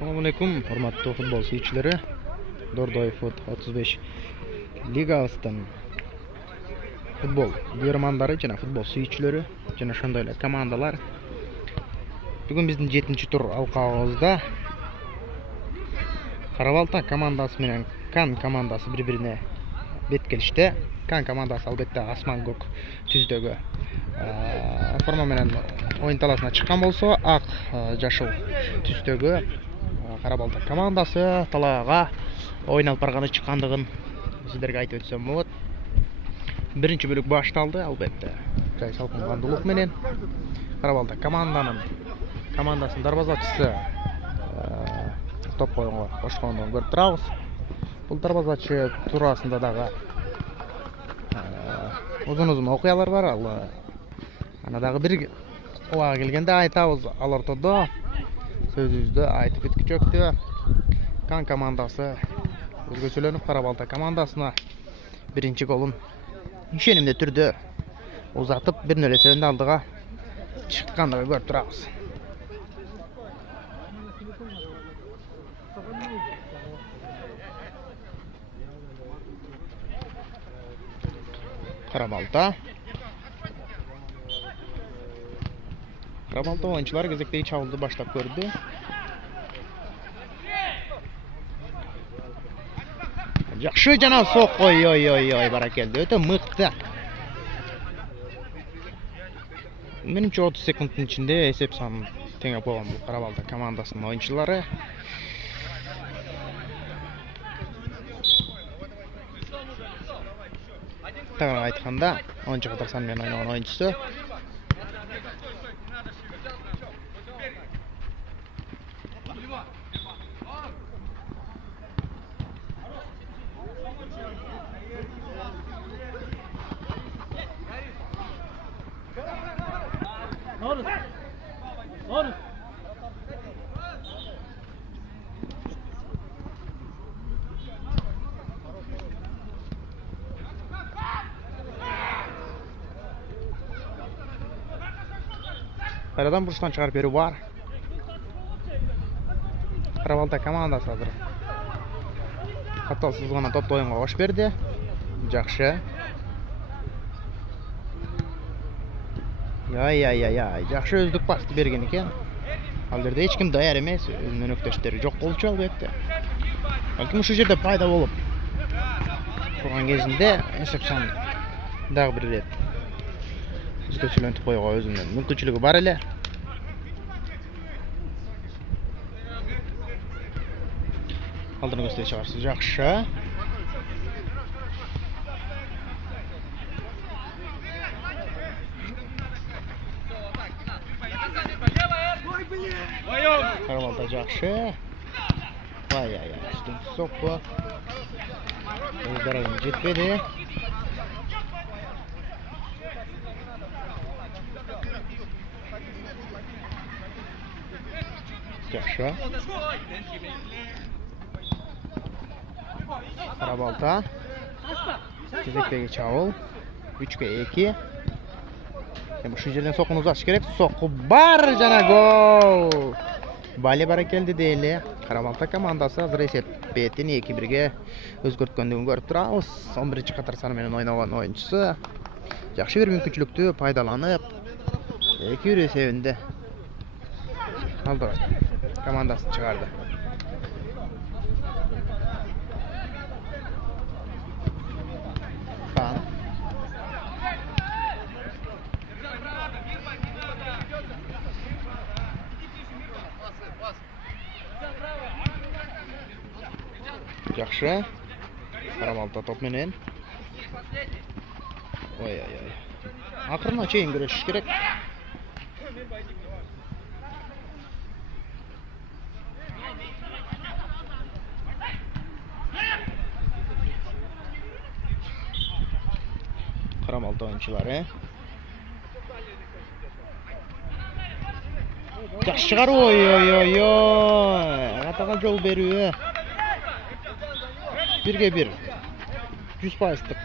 Assalamualaikum, hurmatli futbol suyuvchilari. Dordoy Fut 35 ligasidan futbol qahramonlari jana futbol suyuvchilari jana shundaylar komandalar. Bugun bizning 7-tur alqog'imizda Qarabalta komandasi bilan Kan komandasi bir-birine bet kelishdi. Kan komandasi albatta Asman Gok tuzdagi forma bilan o'yin talasına chiqqan bo'lsa, aq jashil tuzdagi Qarabalta komandasi talaga o'yin olib borgani chiqqanligini sizlarga aytib o'tsam bo'ladi. Birinchi bo'lik boshlandi albatta. Joy salqin qandoqlik bilan Qarabalta komandasining darvozachisi top qo'yganga boshqondan ko'rib turamiz. Bu darvozachi turasida daga uzun o'qiyalar var. Anadagi bir ovaga kelganda aytamiz, alartoda sözüzde aytib ketkichokdi. Kan komandasi o'zgachalanib Qarabalta komandasına birinchi golun ishonimda turdi. Uzatib 1-0 aldıga chiqqanligini ko'rib turamiz. Qarabalta oyuncular gözekteyi çaldı, başlap gördü. Yaxşı jana soq oy barakeldi. Öte mıqtı. Menimcha 30 sekundning içinde esep sanı tengap olgan bu Qarabalta komandasının oyuncuları. Tağına aytganda 10 qatar sanmen oynagan oyuncusu. Aradan burçtan çıkarıp beri var. Qarabalta komandasi hazır. Hatalsız gana top oyunga hoş berdi. Жақшы. Жақшы өздік басты берген екен. Ал жерде ешкім даяр емес, өзінің өктештері жоқ болчу албетте. Балким шу жерде пайда болып тұрған кезінде есепсан дағы бір рет өзгөчөлөнтүп коюуга өзүнүн мүмкүнчүлүгү бар эле. Алдын көздөй чыгарсы жакшы. Qarabalta жакшы. Üstün sokku. Özdaragın жетпеді. Жақшы. Qarabalta. Кезектегі чабыл. 3-2. Şu жерден соққын ұзатыш керек. Соққы бар жана гол. Бали баракелди дейли. Qarabalta командасы азыр есеп бетін 2-1-ге өзгөрткөндүгүн көрүп турабыз. 11-чи катар саны менен ойнаган oyuncusu жакшы бир мүмкүнчүлүктү пайдаланып 2-1 эсебинде алдырат командасын чыгарды. Жақшы. Qarabalta топ менен. Ой. Акырына чейин күрөшүш керек. Qarabalta oyunчулары. Жақшы чыгар. Ой. Атага жол берүү. 1-1. 100%'lık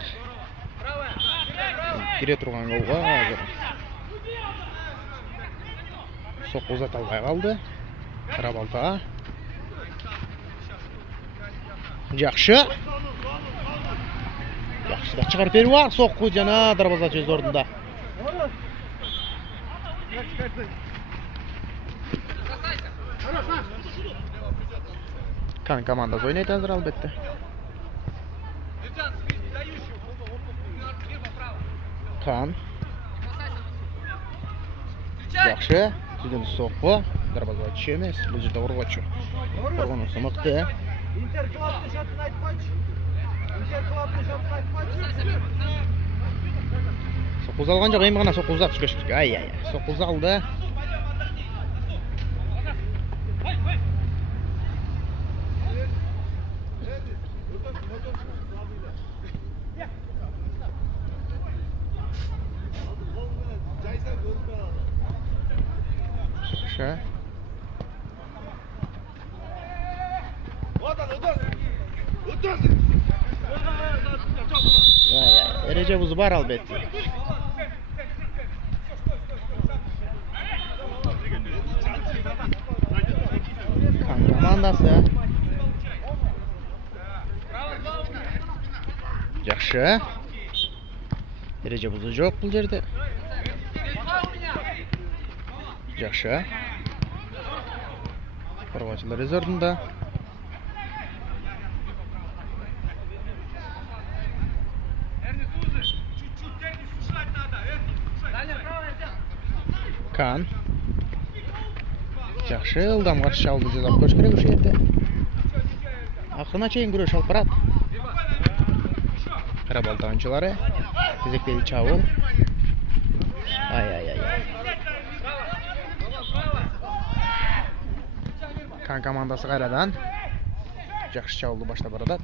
kire turgan golga hazır. Soqqa uzat almay qaldı. Qarabalta. Жақшы. Жақшы да шығарып беріп бар. Соққы жана дарбазашы өз орнында. Kan komandасы ойнайды әзір албетте. Kan. Жақшы. Суден соққы. Дарбазашы емес. Бұл жерде ұрғачы. Ұрғанысы мықты. Интерклапты шатын айтпайчы. Интерклапты шатын айтпайчы. Соққы алған жоқ, ең ғана соққы ұзап түскеш. Ай-ай-ай. Соққы алды. Жақшы. Ereje buzu бар албетте. Kan komandасы. Жақшы. Ereje buzu жоқ бұл жерде. Жақшы. Қорғаушылар өз орнында. Kan. Жақшы, ылдам қарсы шалды жазап көш керек өш ерді. Ақырына чейін күреш алып барады. Қарабалты ойыншылары. Кезектегі Чавыл. Ай-ай-ай. Kan komandасы қайрадан. Жақшы Чавылды баштап барады.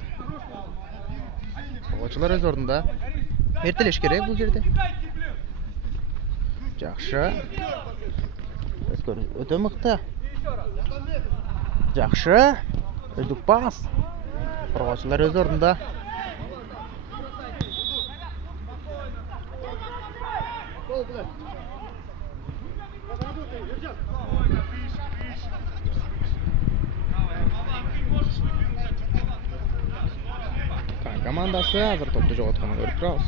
Ойыншылар өз орнында. Ертелеш керек бұл жерде. Жақшы. Өте мықты. Жақшы. Үздік пас. Қорғаушылар өз орнында. Kan komandасы азыр топты жоғалтқанын көріп тұрмыз.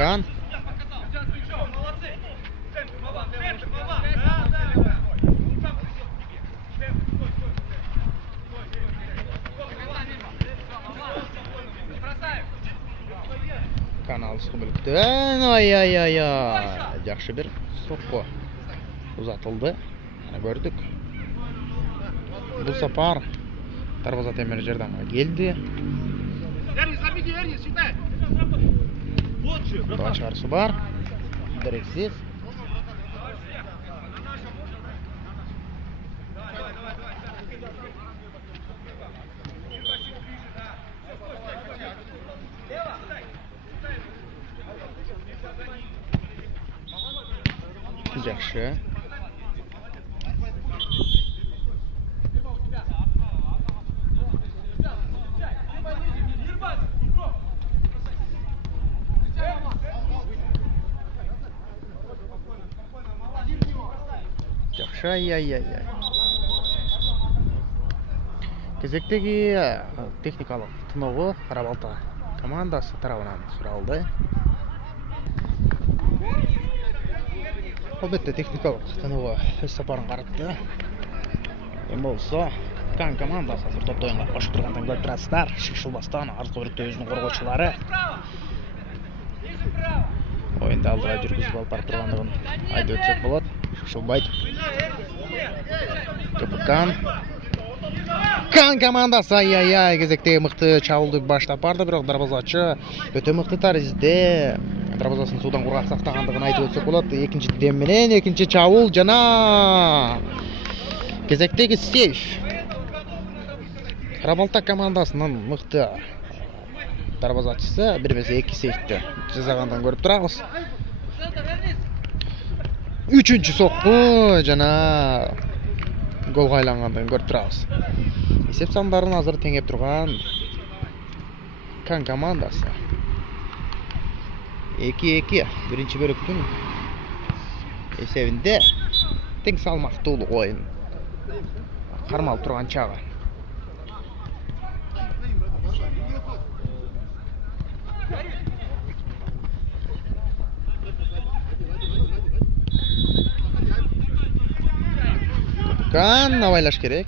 Kan. Kan alысқы бүліктен. Ай-ай-ай. Жақшы бір соққы ұзатылды. Көрдік. Бұл сапар дарбаза темір жерден келді. Құда шығарысы бар. Дірексіз. Жақшы. Жақшы, ай-ай-ай. Кезектегі техникалық тынығы Қарабалты командасы тарабынан сұралды. Албетте техникалық тынығы өз сапарын қаратты. Болса, Kan командасы азыр топты ойынға қошып тұрғандан көріп тұрасыздар. Шықшылбастан арзғы бүрікті өзінің қорғаушылары. Ойында алдыға жүргізіп алып барып тұрғандығын айтып өтсек болады. Шықшылбайт. Kan командасы ай-ай-ай кезектегі мықты Чавылды баштап барды, бірақ дарбазачы өте мықты тәрізде дарбазасын судан құрғақ сақтағандығын айтып өтсек болады. Екінші демменен, екінші Чавыл жана кезектегі сейф. Қарабалты командасының мықты дарбазачысы бір-бірсе екі сейфті жазағандан көріп тұрамыз. Үшінші соққы жана голға айланғандан көріп тұрамыз. Есеп сандарын азыр теңеп тұрған Kan командасы. 2-2 бірінші бөліктің есебінде тең салмақты ойын кармалып турган чагы. Kan avaylash kerak.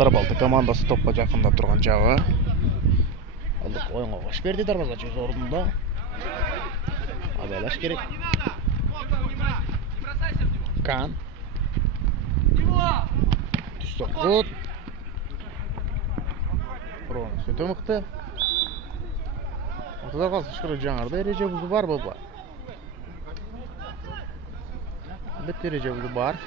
Дарбалты командасы топқа жақындап тұрған жағы. Алдық ойынға қош берді дарбазашы өз орнында. Абайлаш керек. Кан. Түс соққыт. Роныс өте мықты. Құда қалсы шықыры жаңарда ереже бұзы бар бұл. Бітті ереже бұзы бар.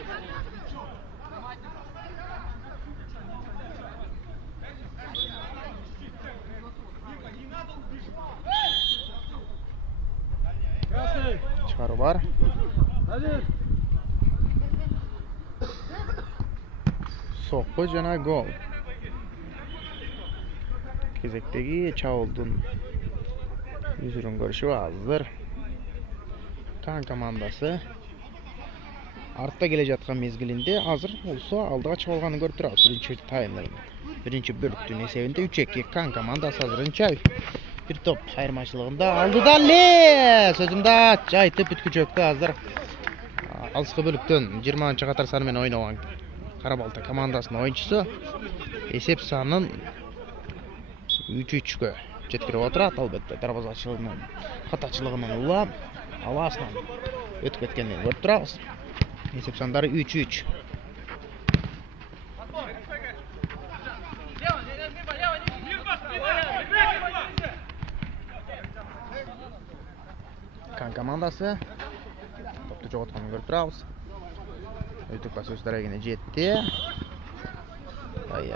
Çıkarı var. Soqqu jana gol. Kezekteki Çavuldun yüzünün görüşü hazır. Kan komandası artda gelecek mezgilinde hazır olsa aldığa çıkılganı görüp turabız. Birinci tayinlerin. Birinci bölüktün esevinde 3-2 kan komandası hazırınca bir top ayırmaçılığında aldı da le sözümde aytıp bütküçöktü hazır. Alsıkı bölüktün 20-cı Qatar sanымен oynayan Karabalta komandasının oyuncusu esep sanın 3-3'gö жеткирип отурат. Албетте дарбазачылыгынын катачылыгынан улам аласынан өтүп кеткенден көрүп турабыз. Esep sandары 3-3. Kan komandası toptu jo'g'otganini ko'rib turamiz. Yutuq pas o'z daragina jetdi. Ay.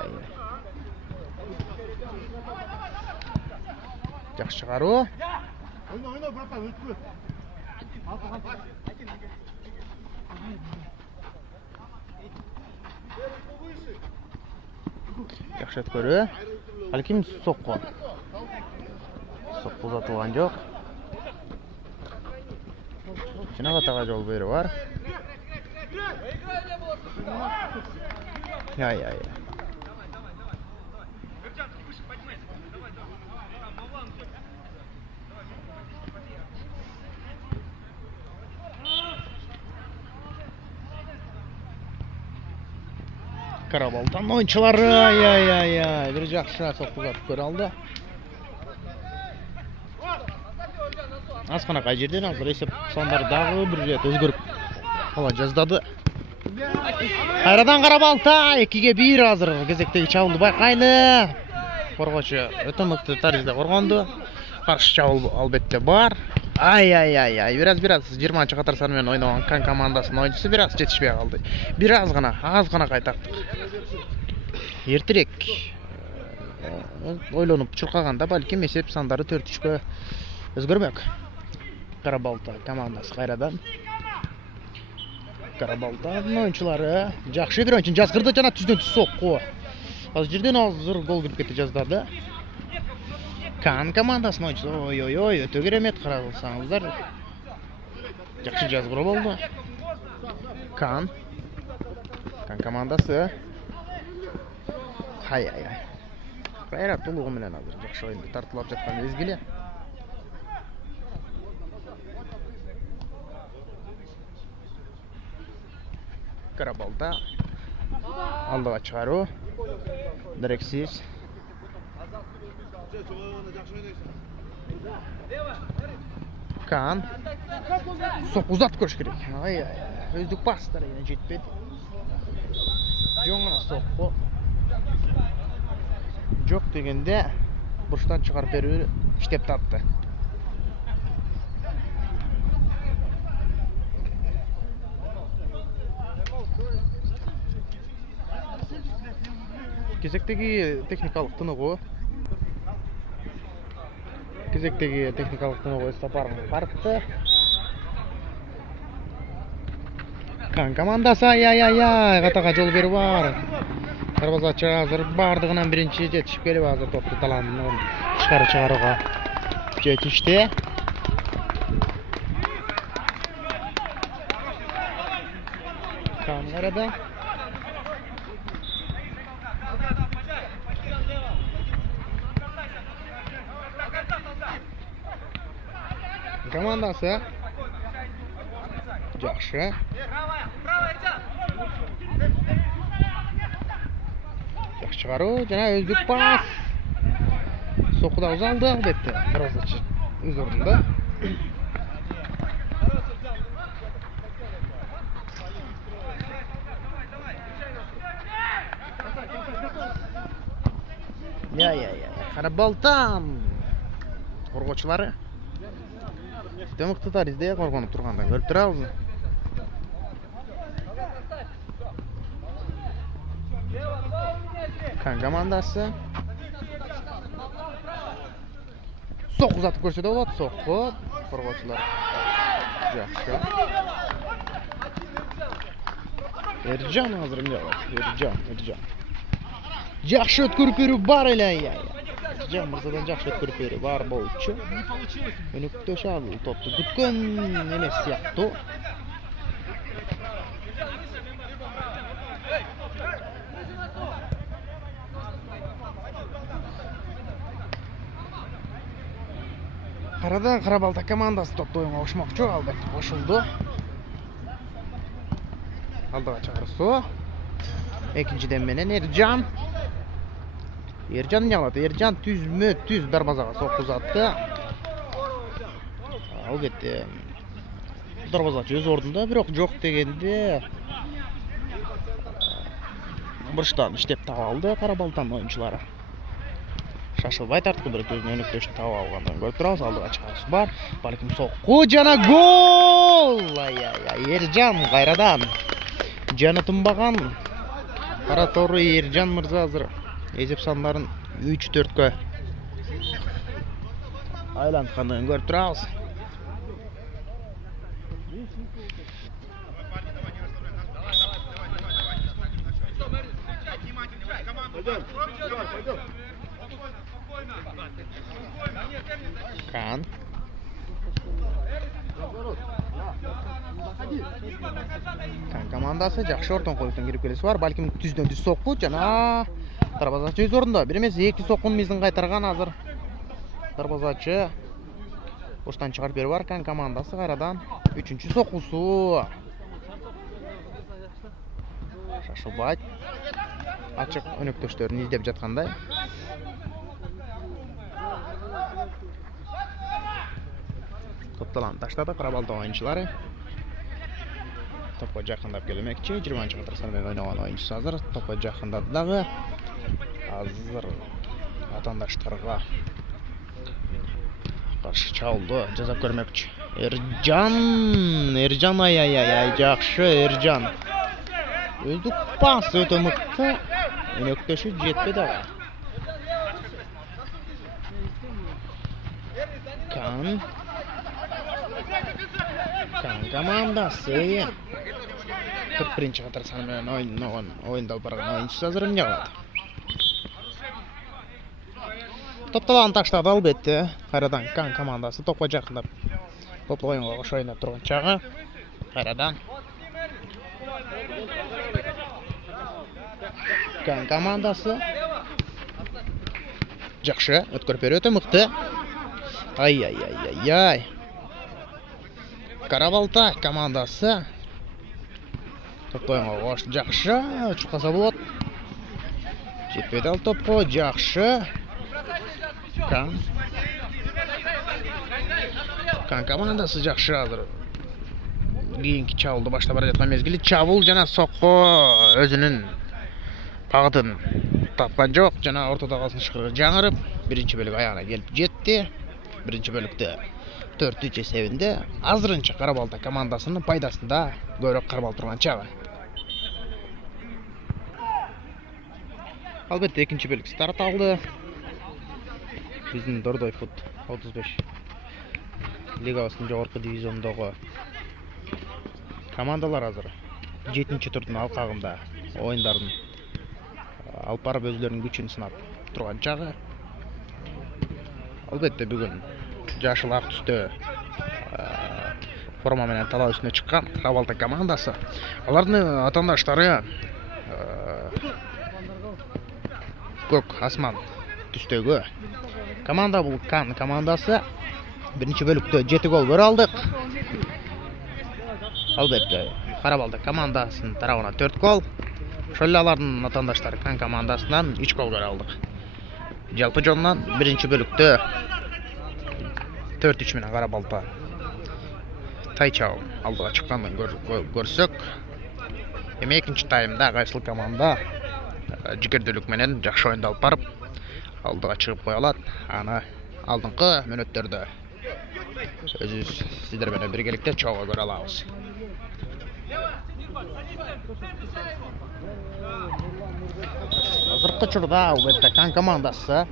Yaxshi chiqaruv. Oyna, bratan, o'tib. Yaxshi ko'ruv. Balkim so'qqi. So'qqi uzatilgan yo'q. Şuna tağa yol beri var. Ya. Karabaltan oyuncuları ya. Bir жақсы соққы көре алды. Асқана қай жерден азыр есеп сандары дағы бір рет өзгөрүп ала жаздады. Кайрадан Карабалта 2-1 азыр кезектеги чабуулду байкайлы. Коргоочу өтө мыкты таризде коргонду. Каршы чабуул албетте бар. Ay. Biraz 20-cı Qatar sanымен oynayan kan komandasının oyuncusu biraz жетишпей kaldı. Az gana kaytaktıq. Ertirek oylanıp çırqaganda balkim esep sandары 4-3'gö özgörmök. Karabalta komandası qayradan. Karabalta'nın oyuncuları жақшы bir oyuncu жазгырды жана түздөн түз соққу. Азыр жерден азыр гол кирип кетти жаздады. Kan komandasının oyuncusu oy ötө керемет карасаңыздар. Жақшы жазгыруу болду. Kan komandасы. Hay. Кайрат тулугу менен азыр жақшы ойунду тартылып жаткан мезгили. Karabalta aldığa çıkarуу. Direksiz. Kan. Sok uzat koş gerek. Ay. Özdük pastara yine jetpedi. Жоңына соққу. Жоқ дегенде бұрыштан шығарып берүү іштеп тапты. Кезектеги техникалык тыныгуу. кезектеги техникалык көмөгө сапарын барытты. Кан командасы ай катага жол берип бар. Дарбазачы азыр бардыгынан биринчи жетишип келип азыр топту таландын чыгарууга жетишти. Кан арада командасы жакшы. Жакшы чыгаруу жана өздүк пас. Сокуда узалды албетте. Дарбазачы өз ордунда. Карабалтан коргоочулары мыкты таризде коргонуп турганда көрүп турабыз. Кан командасы сокку узатып көрсө да болот. Сокку коргоочулар жакшы. Эржан азыр эмне кылат? Эржан. Жакшы өткөрүп берүү бар эле. Жан мырзадан жакшы өткөрүп берүү бар болчу. Өнөктөш ал топту күткөн эмес сыяктуу. Карадан Карабалта командасы топту оюнга кошмокчу, албетте кошулду. Алдыга чыгаруу. Экинчиден менен Эржан алат. Эржан түз дарбазага сокку узатты. Албетте дарбазачы өз ордунда, бирок жок дегенде бурчтан иштеп таап алды Карабалтан оюнчулары. Шашылбай тарткы бирок өзүнүн өнөктөшүн таап алгандан көрүп турабыз. Алдыга чыгаруу бар. Балким сокку жана гол! Эржан кайрадан жаны тынбаган. Кара тору Эржан мырза азыр эсеп сандарын 3-4кө айланткандыгын көрүп турабыз. Кан командасы жакшы ортон коюптан кирип келеси бар. Балким түздөн түз сокку жана дарбазачы өз ордунда. Бир эмес 2 соккун мизин кайтарган азыр дарбазачы оштан чыгарып берип бар. Кан командасы кайрадан 3-чү соккусу. Шашылбай ачык өнөктөштөрүн издеп жаткандай. Топталан таштады Карабалта оюнчулары. Топко жакындап келмекчи. 20-метр санмен ойногон оюнчусу азыр топко жакындады дагы. Азыр атандаштарга каршы чабуулду жасап көрмөкчү. Эржан ай жакшы Эржан. Өздүк пас өтө мыкты. Өнөктөшү жетпеди ага. Кан командасы 41-чи катар саны менен оюнда алып барган оюнчусу азыр эмне кылат? Топталан таштады албетте. Кайрадан Кан командасы топко жакындап топту оюнга кошо ойноп турган чагы. Кайрадан Кан командасы жакшы өткөрүп берүү өтө мыкты. Ай. Карабалта командасы топту оюнга кошто жакшы чукаса болот. Жетпеди ал топко жакшы. Кан командасы жакшы азыр. Кийинки чабуулду баштап бара жаткан мезгили чабуул жана сокко өзүнүн багытын тапкан жок жана ортодо калсын шыгыры жаңырып биринчи бөлүк аягына келип жетти. Биринчи бөлүктө 4-3 эсебинде азырынча Карабалта командасынын пайдасында көбүрөөк кармалып турган чагы. Албетте экинчи бөлүк старт алды. Биздин Дордой Фут 35 лигасынын жогорку дивизионундагы командалар азыр 7-турдун алкагында оюндарын алып барып өзлөрүнүн күчүн сынап турган чагы. Албетте бүгүн жашыл ак түстө форма менен талаа үстүнө чыккан Карабалта командасы. Алардын атаандаштары көк асман түстөгү команда. Бул Кан командасы. Биринчи бөлүктө 7 гол көрө алдык. Албетте Карабалта командасынын тарабынан 4 гол. Ошол эле алардын атаандаштары Кан командасынан 3 гол көрө алдык. Жалпы жонунан биринчи бөлүктө 4-3 менен Карабалта тайчау алдыга чыкканын көрсөк, эми экинчи таймда кайсыл команда жигердүүлүк менен жакшы оюнду алып барып алдыга чыгып кое алат. Аны алдыңкы мүнөттөрдө өзүбүз сиздер менен биргеликте чогуу көрө алабыз. Азыркы учурда албетте Кан командасы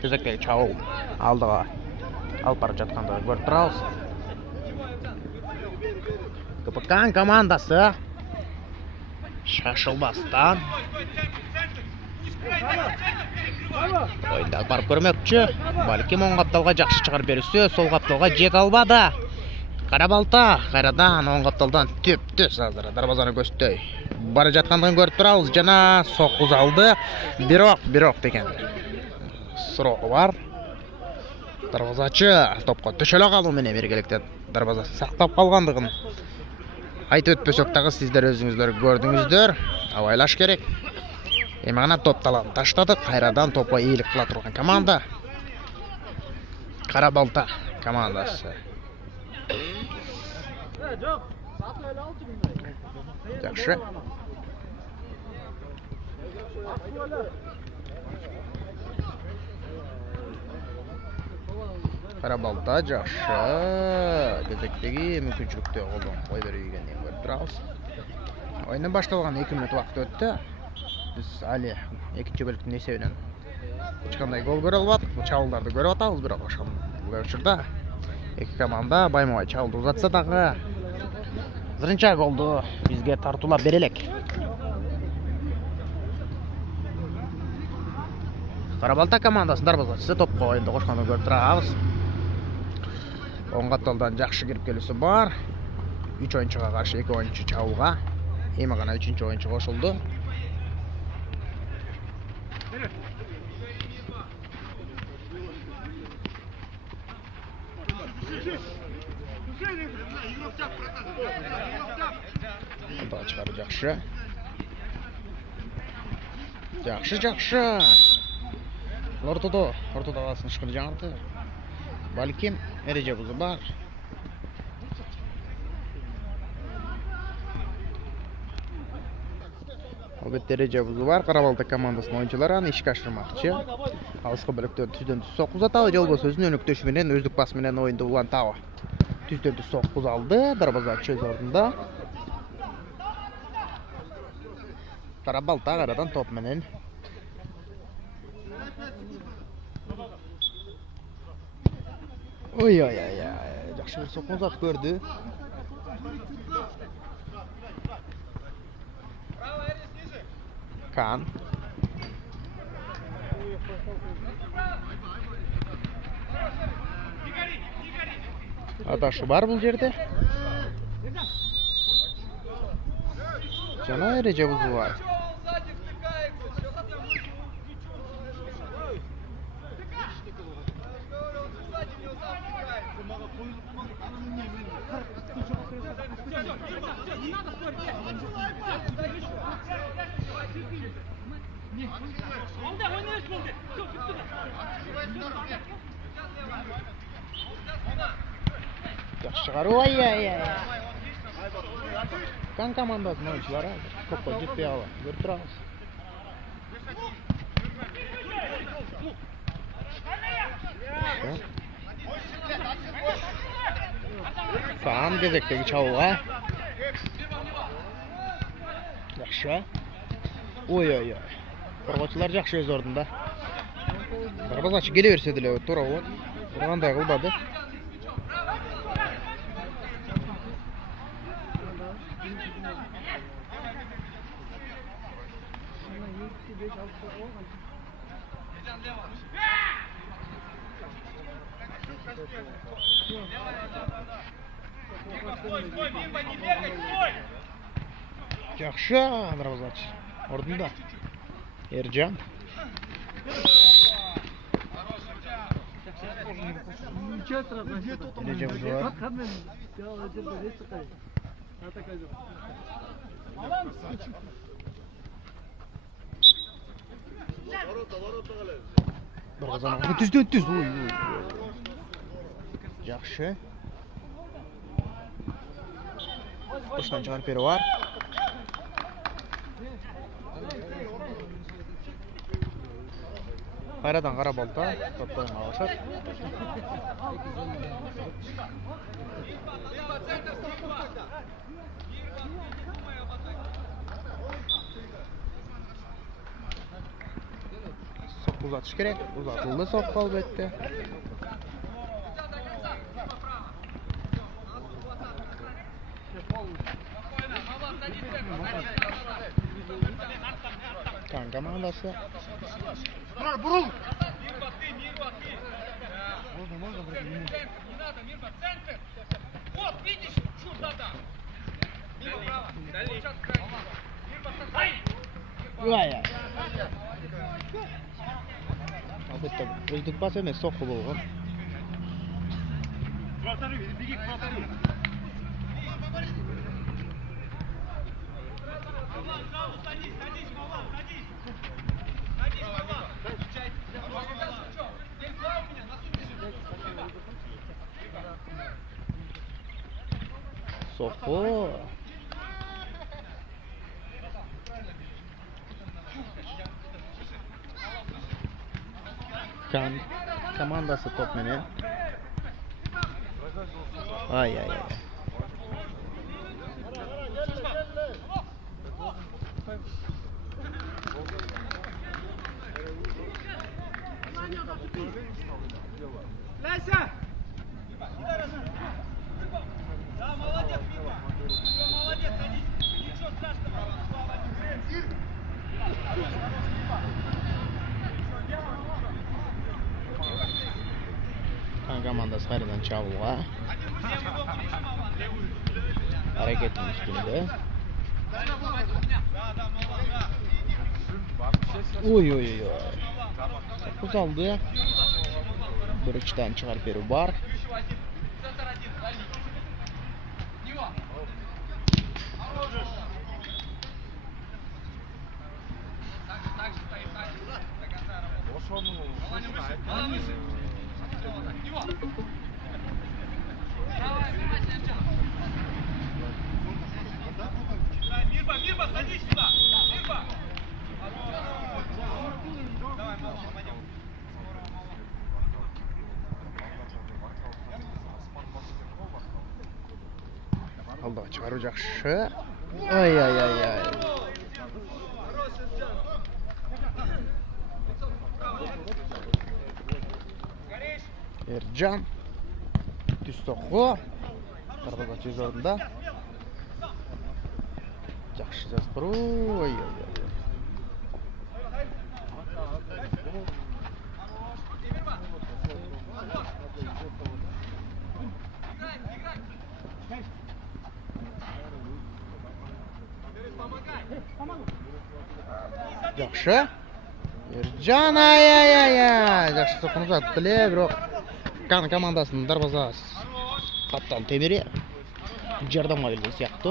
кезектеги чабуул алдыга алып барып жаткандыгын көрүп турабыз. Кан командасы шашылбастан оюнду алып барып көрмөкчү. Балким оң капталга жакшы чыгарып берүүсү, сол капталга жете албады. Карабалта кайрадан оң капталдан төптөс азыр дарбазаны көздөй бара жаткандыгын көрүп турабыз. Жана соккуз алды. Бирок деген суроо бар. Дарбазачы топко төшөлө калуу менен биргеликте дарбазасын сактап калгандыгын айтып өтпөсөк дагы сиздер өзүңүздөр көрдүңүздөр. Абайлаш керек. Эми гана топ талаан таштадык. Кайрадан топко ийгилик кыла турган команда Карабалта командасы. Жакшы. Карабалта жакшы кезектеги мүмкүнчүлүктү кой берүү ийгенин көрүп турабыз. Оюндун башталган 2 мүнөт убакыт өттү. Биз али экинчи бөлүктүн эсебинен эч кандай гол көрө албадык. Чабуулдарды көрүп атабыз, бирок ошол учурда эки команда байма-бай чабуулду узатса дагы азырынча голду бизге тартуулап бере элек. Карабалта командасынын дарбазачысы топко оюнду кошконун көрүп турабыз. Оң капталдан жакшы кирип келүүсү бар. 3 оюнчуга каршы 2 оюнчу чабуулга. Эми гана 3-чү оюнчу кошулду. Алдыга чыгаруу жакшы. Жакшы. Ортодо басынышкыр жаңырды. Балким эреже бузуу бар. Албетте эреже бузуу бар. Карабалта командасынын оюнчулары аны ишке ашырмакчы. Алыскы бөлүктө түздөн-түз соккуз атабы, болбосо өзүнүн өнөктөшү менен өздүк пас менен оюнду улантабы. Түздөн-түз соккуз алды. Дарбазачы өз ордунда. Карабалта кайрадан топ менен ой, жакшы бир соккуз көрдү. Кан аташы бар бул жерде. Жана эреже бузуу бар. Жакшы чыгаруу. Кан командасынын оюнчулары топко жетпей калды. Көрүп турабыз. Кан кезектеги чабуулга. Жакшы. Ой. Коргоочулар жакшы өз ордунда. Darvozachi kelaversa деле to'ra bo'ldi. Urganday qilmadi. Yaxshi, darvozachi. O'rnida. Erjan. Recep var. Bir kazanma. Düz. Oy. Yaxshi. Boshdan chiqarib beri var. Qayradan qarab oldi, to'pdan alışır. Sok uzatış kerak. Uzatıldı sok albatta. Kan komandasi. Бурул! Вот, видишь, чур надо. Мимо право. Сейчас Voy. Albatta, o'zlik pas emas, so'qi bo'lgan. So'qi. Kan komandasi top meni. Ay. Леся! Да, молодец, Мима! Молодец, садись! Ничего страшного, Слава! Kan komandasi qayerdan chavug'a. Hareketning üstünde. Oy. Uzaldı. Bir içten çıkarıp beri var. Мирба, садись сюда! Мирба! Давай, малыш, пойдем. Aldı çıkarı yaxşı. Ay. Ercan. Düz soğu. Darvozachi öz o'rnida. Yaxshi jasbru. Ay. Yaxshi. Erjan ay. Yaxshi so'qini uzatdi, biroq Kan komandasining darvozasi qatdan temiri jardamga kelgan сияқты.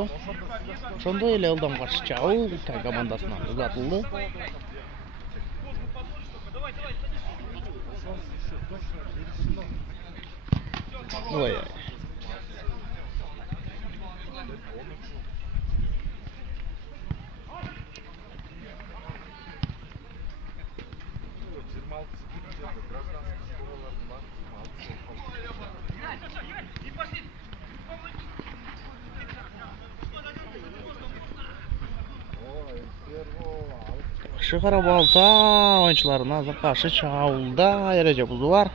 Shunday ele eldan qarshi chau Kan komandasidan uzatildi. Voy. Qarşı Qarabalta oyuncularına qarşı Çağulda ereje buldular.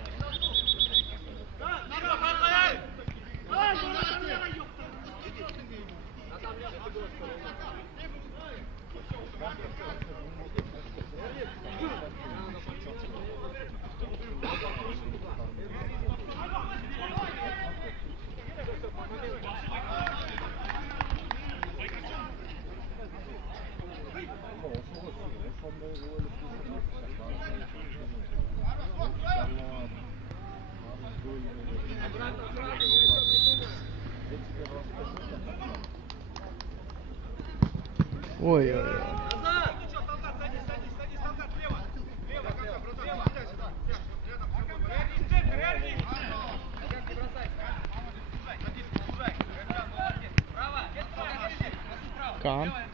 Ой, ой, ой. Назад! Ничего, Талгат, садись, Талгат, слева. Лево, рядом. Верни. Не бросай. Садись, Право. Право. Kaan.